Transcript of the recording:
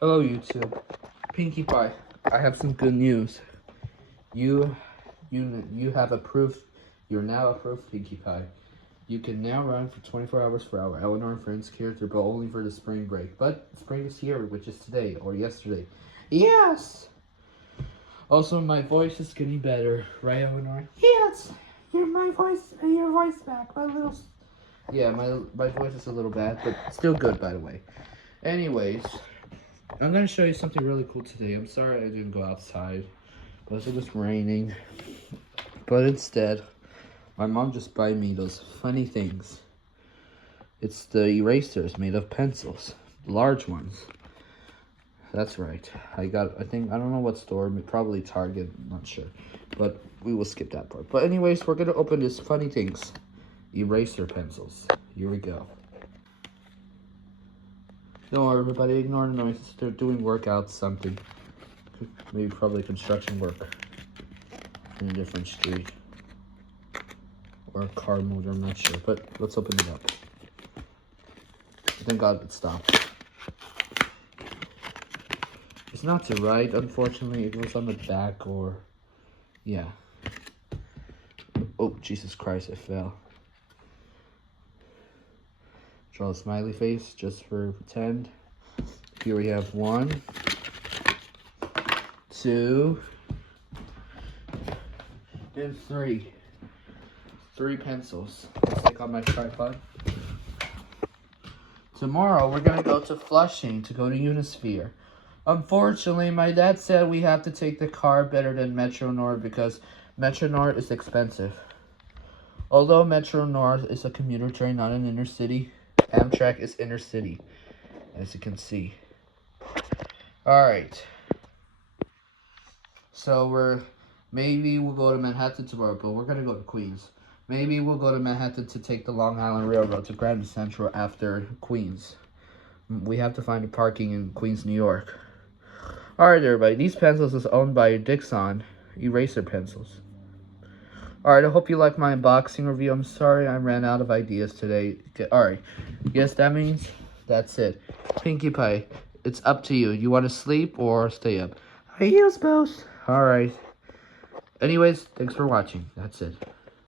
Hello YouTube. Pinkie Pie. I have some good news. You have approved. You're now approved Pinkie Pie. You can now run for 24 hours for our Elinor and Friends character, but only for the spring break. But spring is here, which is today or yesterday. Yes! Also, my voice is getting better, right, Elinor? Yes! Your voice back, but a little... Yeah, my voice is a little bad, but still good, by the way. Anyways, I'm gonna show you something really cool today. I'm sorry I didn't go outside because it was raining. But instead, my mom just bought me those funny things. It's the erasers made of pencils, large ones. That's right. I don't know what store, probably Target, I'm not sure. But we will skip that part. But anyways, we're gonna open these funny things. Eraser pencils. Here we go. Don't worry, everybody, ignore the noises. They're doing workouts, something. Maybe probably construction work in a different street. Or a car motor, I'm not sure. But let's open it up. Thank God it stopped. It's not to write, unfortunately. It was on the back or... Yeah. Oh, Jesus Christ, it fell. Draw a smiley face just for pretend. Here we have 1, 2, and 3. 3 pencils. Let's stick on my tripod. Tomorrow we're gonna go to Flushing to go to Unisphere. Unfortunately, my dad said we have to take the car better than Metro North because Metro North is expensive. Although Metro North is a commuter train, not an inner city, Amtrak is inner city, as you can see. Alright. So maybe we'll go to Manhattan tomorrow, but we're gonna go to Queens. Maybe we'll go to Manhattan to take the Long Island Railroad to Grand Central after Queens. We have to find a parking in Queens, New York. Alright, everybody. These pencils is owned by Dixon eraser pencils. Alright, I hope you like my unboxing review. I'm sorry I ran out of ideas today. Alright. Yes, that means that's it. Pinkie Pie, it's up to you. You want to sleep or stay up? I use both. Alright. Anyways, thanks for watching. That's it.